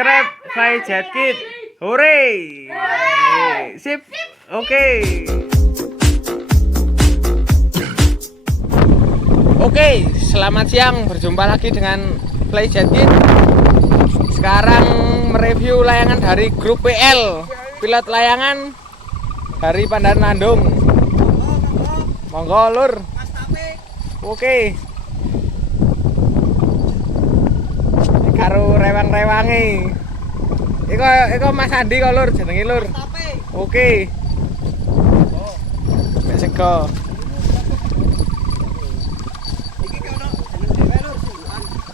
subscribe Fly Jet Kit. Hore. Sip. Oke. Oke, selamat siang. Berjumpa lagi dengan Fly Jet Kit. Sekarang mereview layangan dari grup PL, pilot layangan dari Pandan Landung. Monggo lur. Oke. Karo rewang-rewange. Iko Mas Andi kok lur jenenge lur. Oke. Mek sego.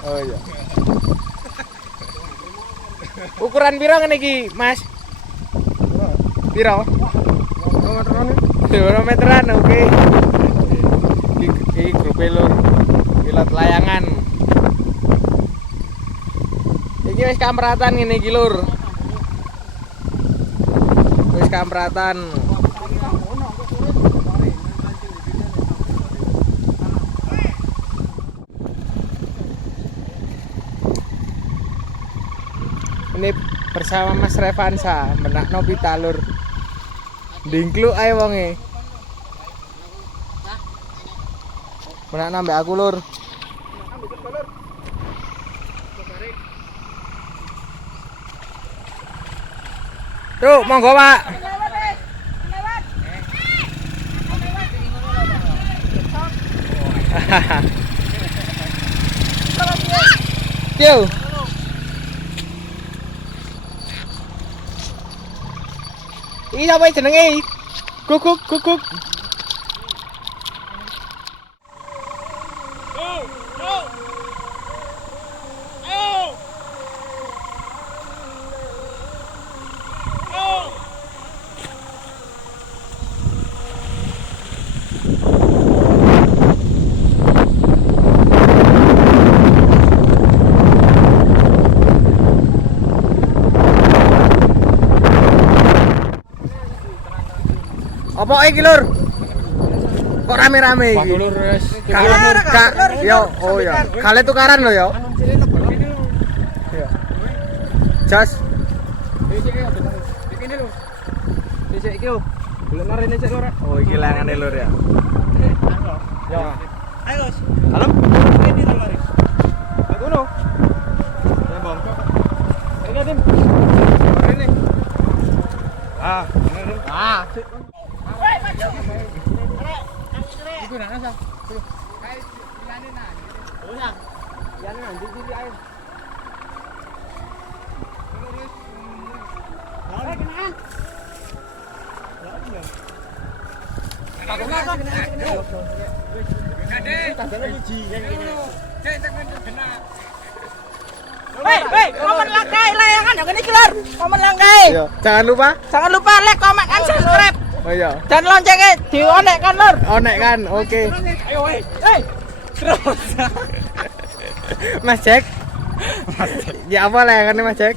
Oh iya. Ukuran piro ngene iki, Mas? Piro? 2 meteran, oke. Iki grup lur. Pilot layangan. Iki wis kampratan ngene iki lur. Wis kampratan. Ini bersama Mas Revansa menakno pita lur. Dingkluk ae wonge. Menakno mbek aku lur. Tuh, monggo Pak. Yo. Iki sapa jenenge? Guguk. Apa iki lur? Kok rame-rame iki? Yo, oh ya. Kale tukaran lho ya. Jas. Iki lho. Dhisik iki lho. Golek narene cek ora. Oh, iki langane lur ya. Ya. Ayo, Gus. Kalem. Ini lho lari. Aku no. Ya, Bang. Ini Dim. Ini. Ah, ini. Ah. Itu nana sa. Kayak bilane nah. Oh ya. Bilane nanti di air. Lah kenaan. Hei, komen langkai layangan yang ini keluar. Komen langkai. Jangan lupa like, comment, and subscribe. Oh iya. Dan loncengnya dionek kan lur. Onek kan, oke. Ayo hei. Terus. Mas Jack. Ya apa layangannya Mas Jack?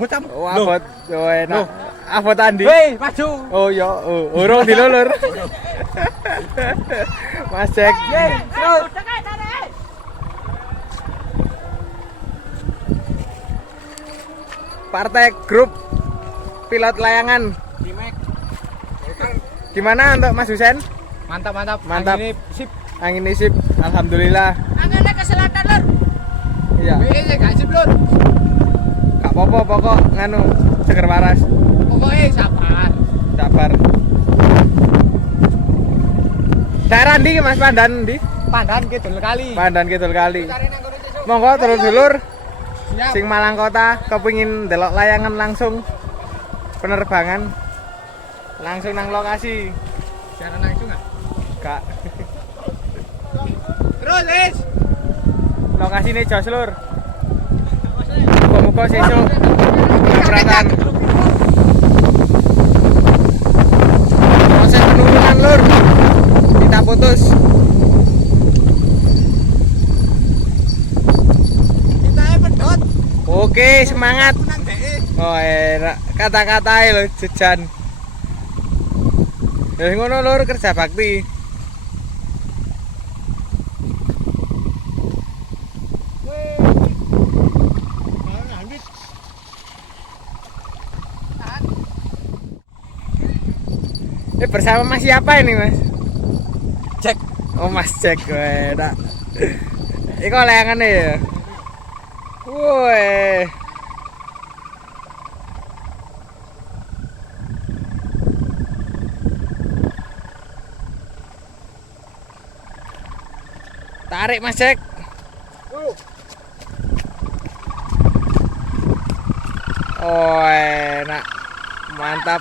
Bocam. Oh, abot. Oh enak. Abot Andi. Hei, maju. Oh iya, urung dilulur. Mas Jack. Terus. Partai grup pilot layangan. Gimana untuk Mas Husen? Mantap. Angin ini sip. Alhamdulillah. Anginnya ke selatan lur. Iya. Ini gak sip lur. Gak apa-apa pokok nganu seger waras. Pokoknya sabar. Daerah ndi Mas Pandan ndi? Pandan Kidul kali. Monggo dulur-dulur. Sing Malang Kota kepingin delok layangan langsung penerbangan langsung nang lokasi. Cara langsung enggak? Terus wis. Lokasine jos lur. Muga-muga sesuk keberatan. Proses penurunan lur. Kita putus. Oke, semangat. Oh, enak. Kata-katae lho jejan. Ya ngono lur kerja bakti. Ini bersama Mas siapa ini Mas? Jack. Oh Mas Jack, enak. Ini kok layangannya ya? Woi. Tarik Mas Jack. Oh enak, mantap.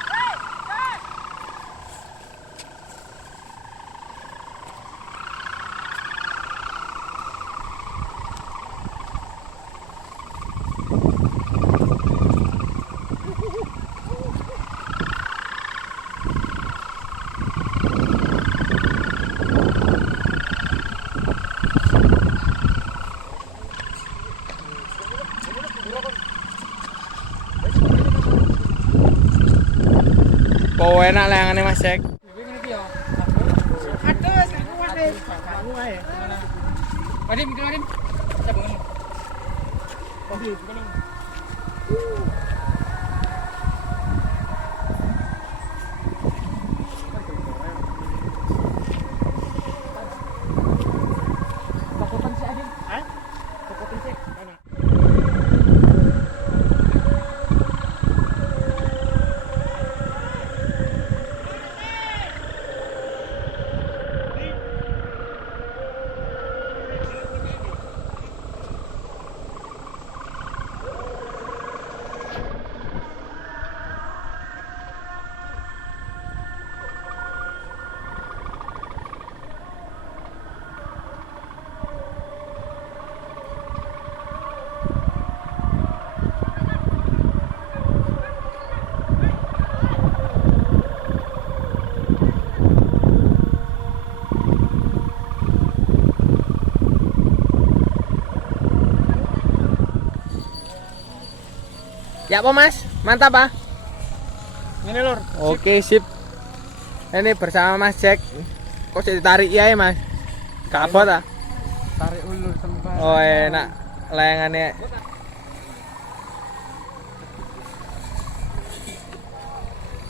Oh enak layangannya Mas Jack. Ya apa Mas? Mantap ah. Ini lur. Oke sip. Ini bersama Mas Jack. Kok jadi tarik ya Mas? Kabot ah. Tarik ulur sempat. Oh enak layangannya.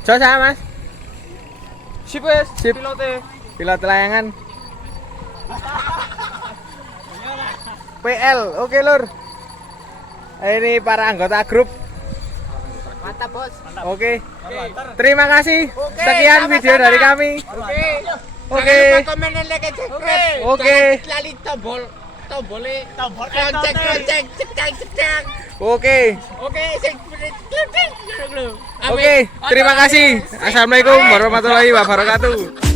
Jos ah Mas. Sip wes. Sip. Pilot layangan. PL. Oke lur. Ini para anggota grup. Mantap bos. Oke. Terima kasih. Sekian video dari kami. Oke. Jangan lupa komen dan like aja. Oke. Lali tombol lonceng cekang. Oke. Oke, Oke. Terima kasih. Assalamualaikum warahmatullahi wabarakatuh.